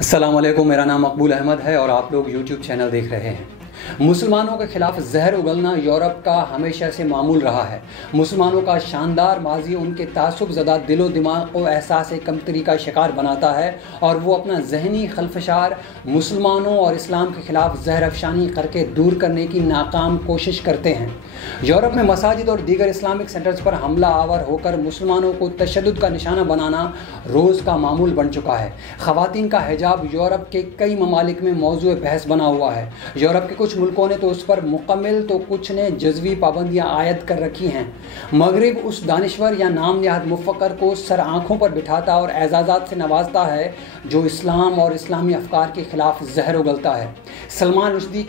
अस्सलाम वालेकुम, मेरा नाम मकबूल अहमद है और आप लोग यूट्यूब चैनल देख रहे हैं। मुसलमानों के खिलाफ जहर उगलना यूरोप का हमेशा से मामूल रहा है। मुसलमानों का शानदार माजी उनके तासुब ज़दा दिलो दिमाग को एहसास कमतरी का शिकार बनाता है और वो अपना जहनी खलफशार मुसलमानों और इस्लाम के खिलाफ जहर अफशानी करके दूर करने की नाकाम कोशिश करते हैं। यूरोप में मसाजिद और दीगर इस्लामिक सेंटर्स पर हमला आवर होकर मुसलमानों को तशद्दुद का निशाना बनाना रोज़ का मामूल बन चुका है। ख़वातीन का हिजाब यूरोप के कई ममालिक में मौजूद बहस बना हुआ है। यूरोप के कुछ मुल्कों ने तो उस पर मुकम्मल तो कुछ ने जज़वी पाबंदियाँ आयद कर रखी हैं। मगरिब उस दानिश्वर या नाम नहाद मुफ़क्कर को सर आँखों पर बिठाता और एजाज़ात से नवाजता है जो इस्लाम और इस्लामी अफकार के ख़िलाफ़ जहर उगलता है। सलमान रुश्दी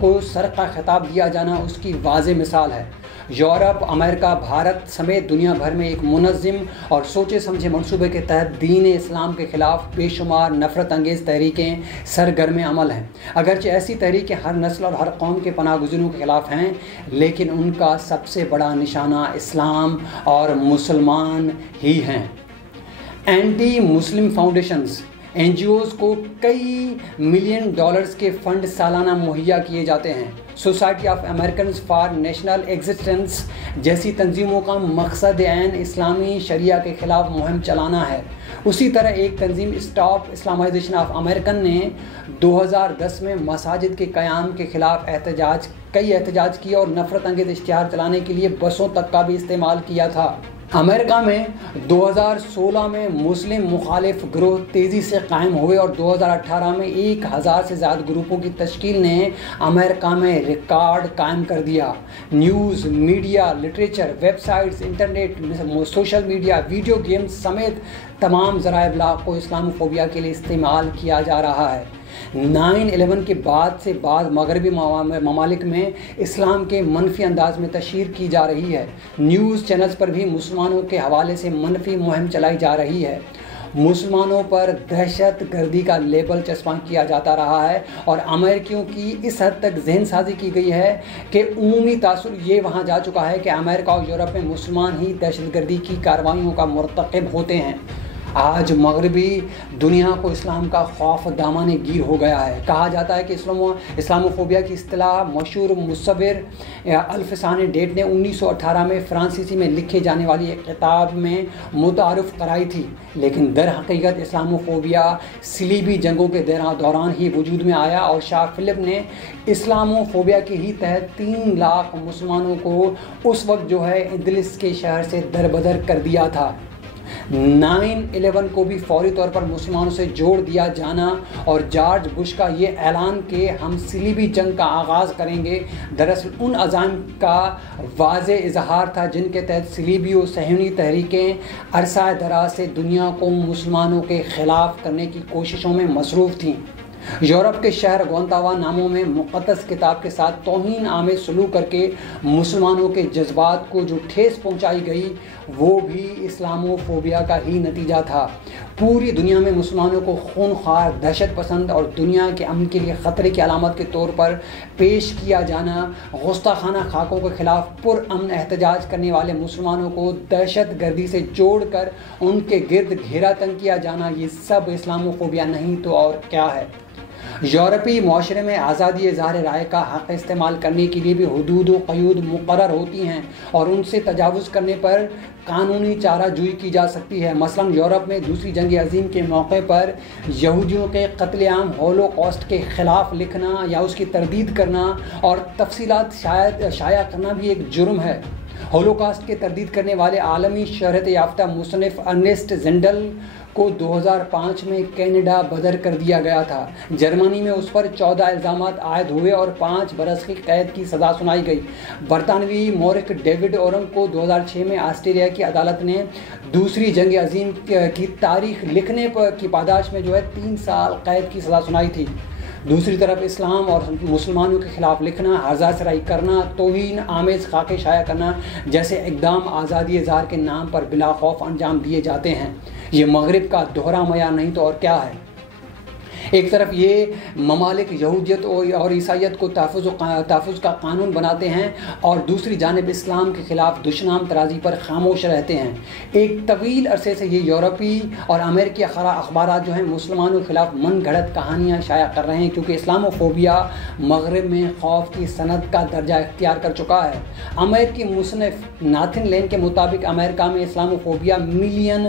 को सर का खिताब दिया जाना उसकी वाज़े मिसाल है। यूरोप, अमेरिका, भारत समेत दुनिया भर में एक मुनज़्ज़म और सोचे समझे मंसूबे के तहत दीन इस्लाम के ख़िलाफ़ बेशुमार नफ़रत अंगेज़ तहरीकें सरगर्म अमल हैं। अगरचे ऐसी तहरीकें हर नस्ल और हर कौम के पनाह गुज़रों के ख़िलाफ़ हैं, लेकिन उनका सबसे बड़ा निशाना इस्लाम और मुसलमान ही हैं। एंटी मुस्लिम फाउंडेशंस NGOs को कई मिलियन डॉलर्स के फ़ंड सालाना मुहैया किए जाते हैं। Society of Americans for national existence जैसी तंजीमों का मकसद ऐन इस्लामी शरिया के ख़िलाफ़ मुहिम चलाना है। उसी तरह एक तंजीम स्टॉप इस्लामाइजेशन ऑफ अमेरिकन ने 2010 में मसाजिद के क़याम के ख़िलाफ़ एहतजाज किया और नफ़रत अंगेज़ इश्तिहार चलाने के लिए बसों तक का भी इस्तेमाल किया था। अमेरिका में 2016 में मुस्लिम मुखालिफ ग्रोह तेज़ी से कायम हुए और 2018 में 1000 से ज़्यादा ग्रुपों की तश्कील ने अमेरिका में रिकॉर्ड कायम कर दिया। News, media, literature, websites, internet, social media, video games समेत तमाम ज़राए इब्लाग को इस्लामोफोबिया के लिए इस्तेमाल किया जा रहा है। 9/11 के बाद से बाद मगरबी ममालिक में इस्लाम के मनफी अंदाज में तशहीर की जा रही है। न्यूज़ चैनल्स पर भी मुसलमानों के हवाले से मनफी मुहिम चलाई जा रही है। मुसलमानों पर दहशत गर्दी का लेबल चस्पा किया जाता रहा है और अमेरिकियों की इस हद तक जहन साजी की गई है कि उमूमी तासुर ये वहाँ जा चुका है कि अमेरिका और यूरोप में मुसलमान ही दहशत गर्दी की कार्रवाइयों का मुर्तकिब होते हैं। आज मगरबी दुनिया को इस्लाम का खौफ दामन गिर हो गया है। कहा जाता है कि इस्लामोफोबिया की इस्तिलाह मशहूर मुसव्विर अल्फसाने डेट ने 1918 में फ्रांसीसी में लिखे जाने वाली एक किताब में मुतारुफ कराई थी, लेकिन दर हकीकत इस्लामोफोबिया सिलीबी जंगों के दौरान ही वजूद में आया और शाह फिलिप ने इस्लामोफोबिया के ही तहत 3 लाख मुसलमानों को उस वक्त इदलिस के शहर से दरबदर कर दिया था। 9/11 को भी फौरी तौर पर मुसलमानों से जोड़ दिया जाना और जॉर्ज बुश का ये ऐलान कि हम सिलीबी जंग का आगाज़ करेंगे, दरअसल उन अज़ाम का वाज़े इजहार था जिनके तहत सिलीबी और सहयूनी तहरीकें अरसा दराज से दुनिया को मुसलमानों के ख़िलाफ़ करने की कोशिशों में मसरूफ़ थीं। यूरोप के शहर ग्वांतानामो में मुक़द्दस किताब के साथ तौहीन आमेज़ सलूक करके मुसलमानों के जज्बात को जो ठेस पहुंचाई गई वो भी इस्लामोफोबिया का ही नतीजा था। पूरी दुनिया में मुसलमानों को खूनख्वार, दहशत पसंद और दुनिया के अमन के लिए ख़तरे की अलामत के तौर पर पेश किया जाना, गुस्ताखाना खाकों के ख़िलाफ़ पुरअमन एहतजाज करने वाले मुसलमानों को दहशत गर्दी से जोड़कर उनके गिर्द घेरा तंग किया जाना, ये सब इस्लामोफोबिया नहीं तो और क्या है। यूरोपी माशरे में आज़ादी इज़हार राय का हक़ इस्तेमाल करने के लिए भी हुदूद व क़यूद मुक़र्रर होती हैं और उनसे तजावुज़ करने पर कानूनी चाराजोई की जा सकती है। मसलन यूरोप में दूसरी जंग अज़ीम के मौके पर यहूदियों के क़त्ल-ए-आम होलोकॉस्ट के ख़िलाफ़ लिखना या उसकी तरदीद करना और तफसीलात शाया करना भी एक जुर्म है। होलोकॉस्ट के तरदीद करने वाले आलमी शहरत याफ्ता मुसन्निफ़ अर्नेस्ट ज़ेंडल को 2005 में कनाडा बदर कर दिया गया था। जर्मनी में उस पर 14 इल्ज़ामात आयद हुए और 5 बरस की कैद की सज़ा सुनाई गई। बरतानवी मौरख डेविड ओरम को 2006 में ऑस्ट्रेलिया की अदालत ने दूसरी जंग अज़ीम की तारीख लिखने की पादाश में 3 साल कैद की सज़ा सुनाई थी। दूसरी तरफ इस्लाम और मुसलमानों के ख़िलाफ़ लिखना, हर्जा सराई करना, तौहीन आमेज़ खाके शाया करना जैसे इक़दाम आज़ादी इज़हार के नाम पर बिला खौफ अंजाम दिए जाते हैं। ये मगरिब का दोहरा मयार नहीं तो और क्या है। एक तरफ ये ममालिक यहूदियत और ईसाइयत को तहफ़्फ़ुज़ का कानून बनाते हैं और दूसरी जानिब इस्लाम के ख़िलाफ़ दुश्मन तराजी पर खामोश रहते हैं। एक तवील अरसे से ये यूरोपी और अमेरिकी अखबार जो हैं मुसलमानों के ख़िलाफ़ मन घड़त कहानियाँ शाया कर रहे हैं, क्योंकि इस्लामोफोबिया मगरब में खौफ की सनद का दर्जा इख्तियार कर चुका है। अमेरिकी मुसन्निफ नाथिन लेन के मुताबिक अमेरिका में इस्लामोफोबिया $1 मिलियन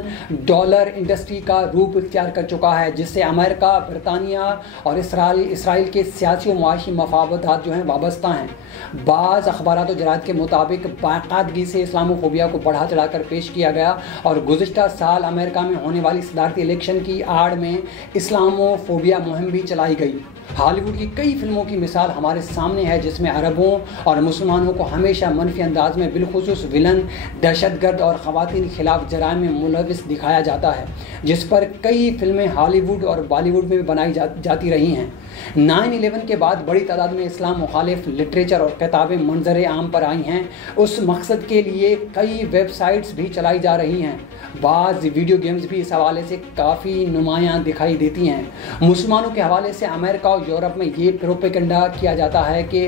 इंडस्ट्री का रूप इख्तियार कर चुका है, जिससे अमेरिका, बरतानिया और इसराइल के सियासी और मुआशी मफादात जो हैं वाबस्ता हैं। बाज़ अखबारात और जरायद के मुताबिक बाकायदगी से इस्लामोफोबिया को बढ़ा चढ़ाकर पेश किया गया और गुज़िश्ता साल अमेरिका में होने वाली सदारती इलेक्शन की आड़ में इस्लामोफोबिया मुहिम भी चलाई गई। हॉलीवुड की कई फिल्मों की मिसाल हमारे सामने है, जिसमें अरबों और मुसलमानों को हमेशा मनफी अंदाज में बिलखुसूस विलन, दहशतगर्द और ख़वातीन के खिलाफ जराइम में मुलविस दिखाया जाता है, जिस पर कई फिल्में हॉलीवुड और बॉलीवुड में भी बनाई जाती रही हैं। 9/11 के बाद बड़ी तादाद में इस्लाम मुखालिफ लिटरेचर और किताबें मंजर आम पर आई हैं। उस मकसद के लिए कई वेबसाइट्स भी चलाई जा रही हैं। बाज़ वीडियो गेम्स भी इस हवाले से काफ़ी नुमायाँ दिखाई देती हैं। मुसलमानों के हवाले से अमेरिका और यूरोप में ये प्रोपेगेंडा किया जाता है कि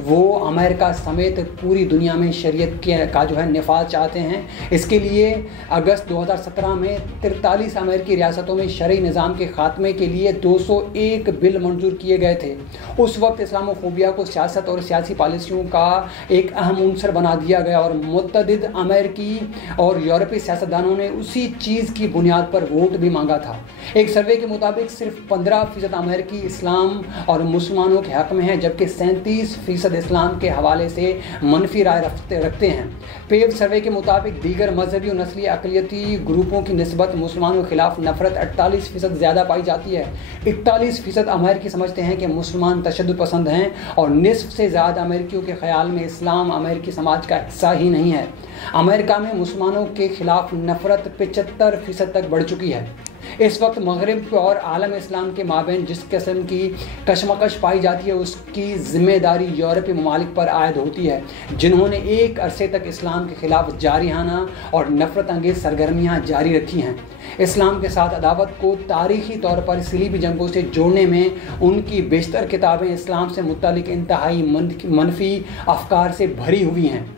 वो अमेरिका समेत पूरी दुनिया में शरीयत का जो है निफाज चाहते हैं। इसके लिए अगस्त 2017 में 43 अमेरिकी रियासतों में शरई निज़ाम के ख़ात्मे के लिए 201 बिल मंजूर किए गए थे। उस वक्त इस्लामोफोबिया को सियासत और सियासी पॉलिसियों का एक अहम उनसर बना दिया गया और मुतअद्दिद अमेरिकी और यूरोपीय सियासतदानों ने उसी चीज़ की बुनियाद पर वोट भी मांगा था। एक सर्वे के मुताबिक सिर्फ 15% अमेरिकी इस्लाम और मुसलमानों के हक़ में है, जबकि 37% इस्लाम के हवाले से मनफी राय रखते हैं। पेव सर्वे के मुताबिक दीगर मजहबी और नस्ली अक़लियती ग्रुपों की निस्बत मुसलमानों के खिलाफ नफरत 48% ज़्यादा पाई जाती है। 41% अमेरिकी समझते हैं कि मुसलमान तशद्दुद पसंद हैं और निस्फ से ज़्यादा अमेरिकियों के ख़याल में इस्लाम अमेरिकी समाज का हिस्सा ही नहीं है। अमेरिका में मुसलमानों के खिलाफ नफरत 75% तक बढ़ चुकी है। इस वक्त मगरब और आलम इस्लाम के माबैन जिस किस्म की कशमकश पाई जाती है, उसकी ज़िम्मेदारी यूरोपीय ममालिक पर आयद होती है, जिन्होंने एक अरसे तक इस्लाम के ख़िलाफ़ जारिहाना और नफ़रत अंगेज़ सरगर्मियाँ जारी रखी हैं। इस्लाम के साथ अदावत को तारीख़ी तौर पर सलीबी जंगों से जोड़ने में उनकी बेशतर किताबें इस्लाम से मुतल्लिक़ इंतहाई मनफी अफ़कार से भरी हुई हैं।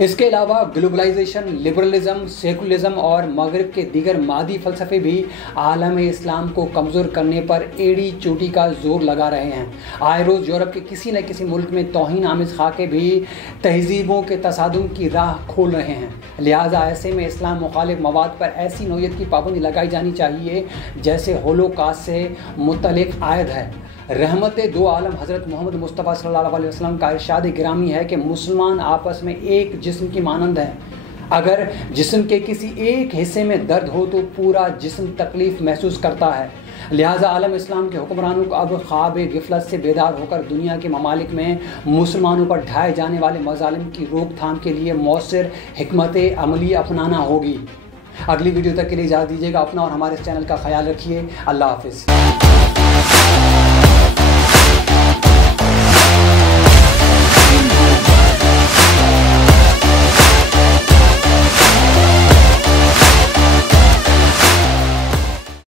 इसके अलावा ग्लोबलाइजेशन, लिबरलिज़म, सेकुलरिज़म और मगरब के दीगर मादी फ़लसफ़े भी आलम इस्लाम को कमज़ोर करने पर एड़ी चोटी का ज़ोर लगा रहे हैं। आए रोज़ यूरोप के किसी न किसी मुल्क में तौहीन आमिज़ खाके भी तहज़ीबों के तसादुम की राह खोल रहे हैं। लिहाजा ऐसे में इस्लाम मुखालिफ मवाद पर ऐसी नौयत की पाबंदी लगाई जानी चाहिए जैसे होलोकॉस्ट से मुतल्लिक़ आयत है। रहमत दो आलम हज़रत मोहम्मद मुस्तफ़ा सल्लल्लाहु अलैहि वसल्लम का इरशाद गिरामी है कि मुसलमान आपस में एक जिस्म की मानंद है। अगर जिस्म के किसी एक हिस्से में दर्द हो तो पूरा जिस्म तकलीफ़ महसूस करता है। लिहाजा आलम इस्लाम के हुक्मरानों को अब ख्वाब गिफलत से बेदार होकर दुनिया के ममालिक में मुसलमानों पर ढाए जाने वाले मज़ालिम की रोकथाम के लिए मौसर हिकमत अमली अपनाना होगी। अगली वीडियो तक के लिए इजाज़त दीजिएगा। अपना और हमारे इस चैनल का ख्याल रखिए। अल्लाह हाफ़िज़।